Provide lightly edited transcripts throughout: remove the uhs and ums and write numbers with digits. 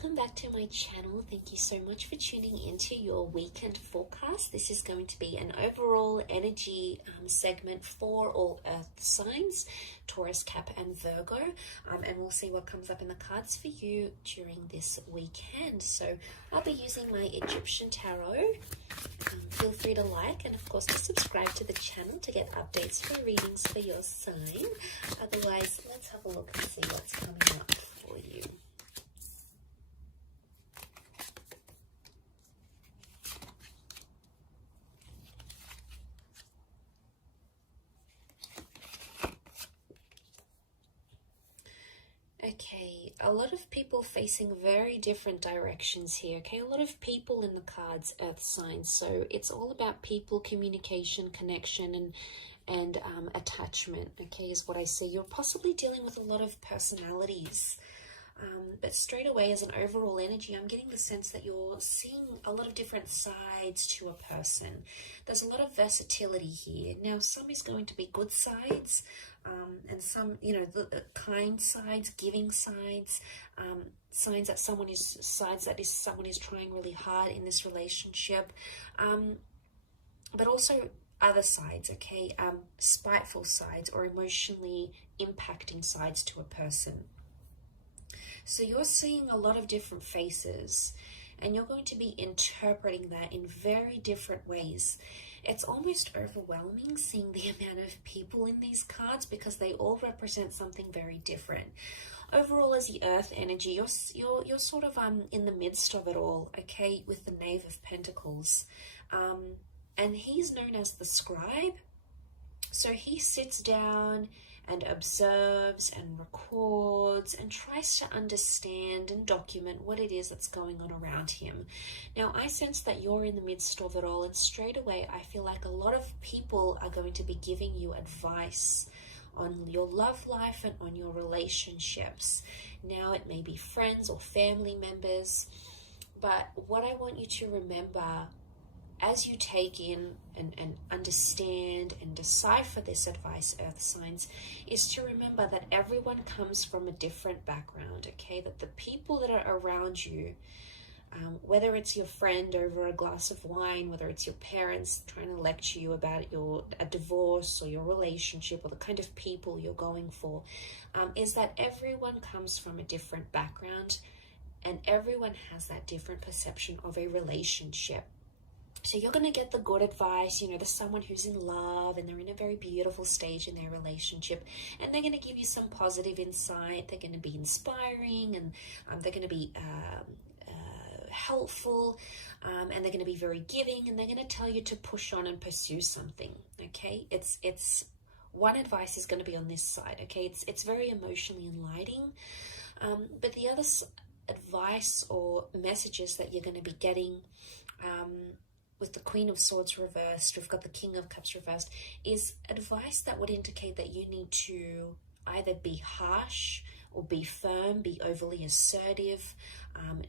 welcome back to my channel. Thank you so much for tuning into your weekend forecast. This is going to be an overall energy segment for all earth signs, Taurus, Cap and Virgo, and we'll see what comes up in the cards for you during this weekend. So I'll be using my Egyptian tarot. Feel free to like and of course to subscribe to the channel to get updates for readings for your sign. Otherwise, let's have a look and see what's coming up for you. Okay, a lot of people facing very different directions here. Okay, a lot of people in the cards, earth signs. So it's all about people, communication, connection, and attachment. Okay, is what I see. You're possibly dealing with a lot of personalities. But straight away, as an overall energy, I'm getting the sense that you're seeing a lot of different sides to a person. There's a lot of versatility here. Now, some is going to be good sides, and some, you know, the kind sides, giving sides, signs that someone is trying really hard in this relationship, but also other sides, okay, spiteful sides or emotionally impacting sides to a person. So you're seeing a lot of different faces and you're going to be interpreting that in very different ways. It's almost overwhelming seeing the amount of people in these cards because they all represent something very different. Overall, as the earth energy, you're sort of in the midst of it all, okay, with the Knave of Pentacles. And he's known as the scribe. So he sits down and observes and records and tries to understand and document what it is that's going on around him. Now, I sense that you're in the midst of it all, and straight away I feel like a lot of people are going to be giving you advice on your love life and on your relationships. Now, it may be friends or family members, but what I want you to remember as you take in and understand and decipher this advice, earth signs, is to remember that everyone comes from a different background, okay? That the people that are around you, whether it's your friend over a glass of wine, whether it's your parents trying to lecture you about a divorce or your relationship or the kind of people you're going for, is that everyone comes from a different background and everyone has that different perception of a relationship. So you're going to get the good advice, you know, there's someone who's in love and they're in a very beautiful stage in their relationship, and they're going to give you some positive insight. They're going to be inspiring, and they're going to be helpful, and they're going to be very giving, and they're going to tell you to push on and pursue something, okay? It's one advice is going to be on this side, okay? It's very emotionally enlightening, but the other advice or messages that you're going to be getting, with the Queen of Swords reversed, we've got the King of Cups reversed, is advice that would indicate that you need to either be harsh or be firm, be overly assertive,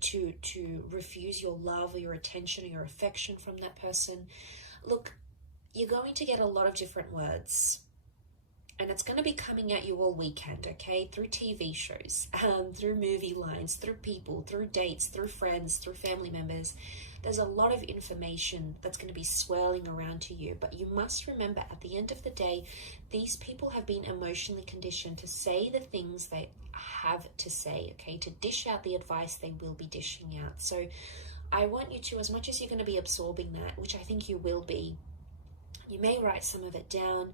to refuse your love or your attention or your affection from that person. Look, you're going to get a lot of different words, and it's going to be coming at you all weekend, okay? Through TV shows, through movie lines, through people, through dates, through friends, through family members. There's a lot of information that's going to be swirling around to you, but you must remember at the end of the day, these people have been emotionally conditioned to say the things they have to say, okay? To dish out the advice they will be dishing out. So I want you to, as much as you're going to be absorbing that, which I think you will be, you may write some of it down,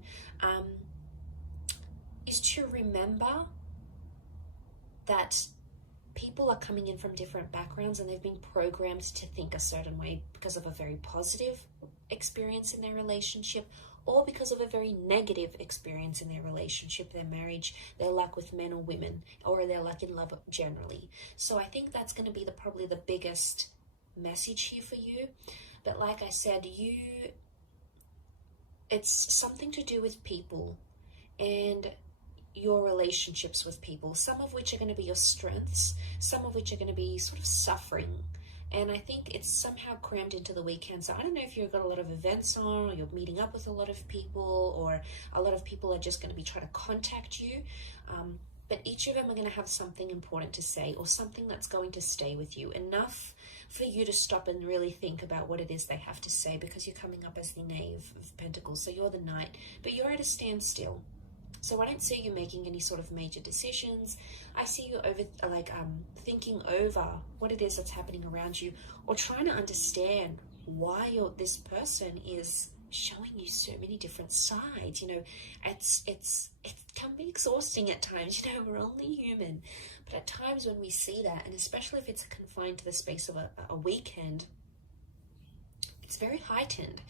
is to remember that people are coming in from different backgrounds and they've been programmed to think a certain way because of a very positive experience in their relationship or because of a very negative experience in their relationship, their marriage, their luck with men or women, or their luck in love generally. So I think that's going to be probably the biggest message here for you. But like I said, it's something to do with people and your relationships with people, some of which are going to be your strengths, some of which are going to be sort of suffering. And I think it's somehow crammed into the weekend. So I don't know if you've got a lot of events on, or you're meeting up with a lot of people, or a lot of people are just going to be trying to contact you. but each of them are going to have something important to say, or something that's going to stay with you, enough for you to stop and really think about what it is they have to say, because you're coming up as the Knave of Pentacles, so you're the Knight, but you're at a standstill. So I don't see you making any sort of major decisions. I see you thinking over what it is that's happening around you, or trying to understand why this person is showing you so many different sides. You know, it can be exhausting at times. You know, we're only human, but at times when we see that, and especially if it's confined to the space of a weekend, it's very heightened.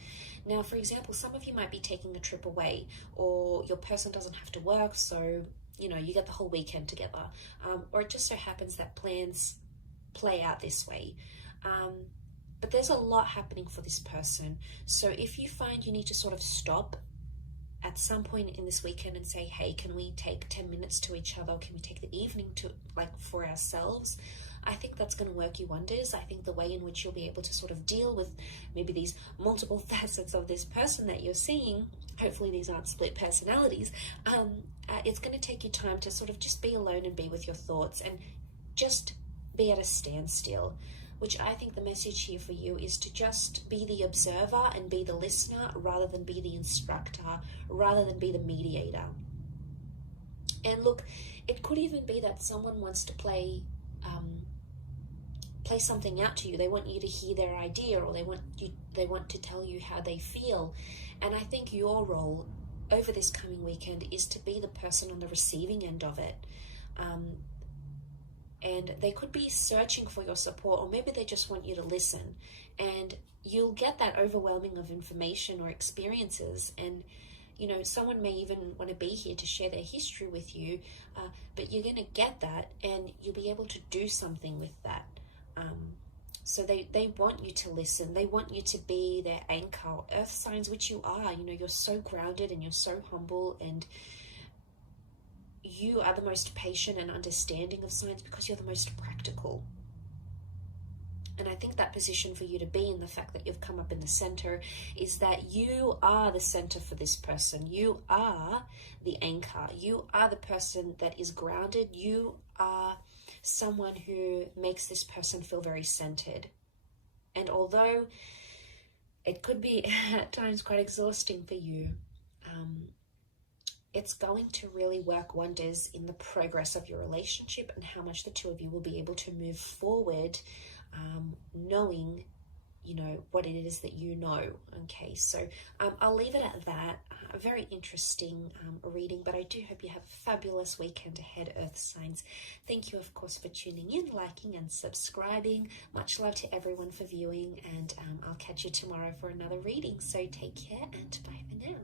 Now, for example, some of you might be taking a trip away, or your person doesn't have to work, so, you know, you get the whole weekend together. Or it just so happens that plans play out this way. But there's a lot happening for this person. So if you find you need to sort of stop at some point in this weekend and say, hey, can we take 10 minutes to each other? Can we take the evening to, for ourselves? I think that's going to work you wonders. I think the way in which you'll be able to sort of deal with maybe these multiple facets of this person that you're seeing, hopefully these aren't split personalities, it's going to take you time to sort of just be alone and be with your thoughts and just be at a standstill, which I think the message here for you is to just be the observer and be the listener, rather than be the instructor, rather than be the mediator. And look, it could even be that someone wants to play something out to you. They want you to hear their idea, or they want to tell you how they feel. And I think your role over this coming weekend is to be the person on the receiving end of it. And they could be searching for your support, or maybe they just want you to listen. And you'll get that overwhelming of information or experiences, and you know, someone may even want to be here to share their history with you, but you're going to get that, and you'll be able to do something with that. So they want you to listen. They want you to be their anchor. Earth signs, which you are, you know, you're so grounded and you're so humble, and you are the most patient and understanding of signs because you're the most practical. And I think that position for you to be in, the fact that you've come up in the center, is that you are the center for this person. You are the anchor. You are the person that is grounded. You are someone who makes this person feel very centered. And although it could be at times quite exhausting for you, it's going to really work wonders in the progress of your relationship and how much the two of you will be able to move forward, knowing, you know, what it is that you know. Okay, so I'll leave it at that. A very interesting reading, but I do hope you have a fabulous weekend ahead, Earth signs. Thank you, of course, for tuning in, liking and subscribing. Much love to everyone for viewing, and I'll catch you tomorrow for another reading. So take care, and bye for now.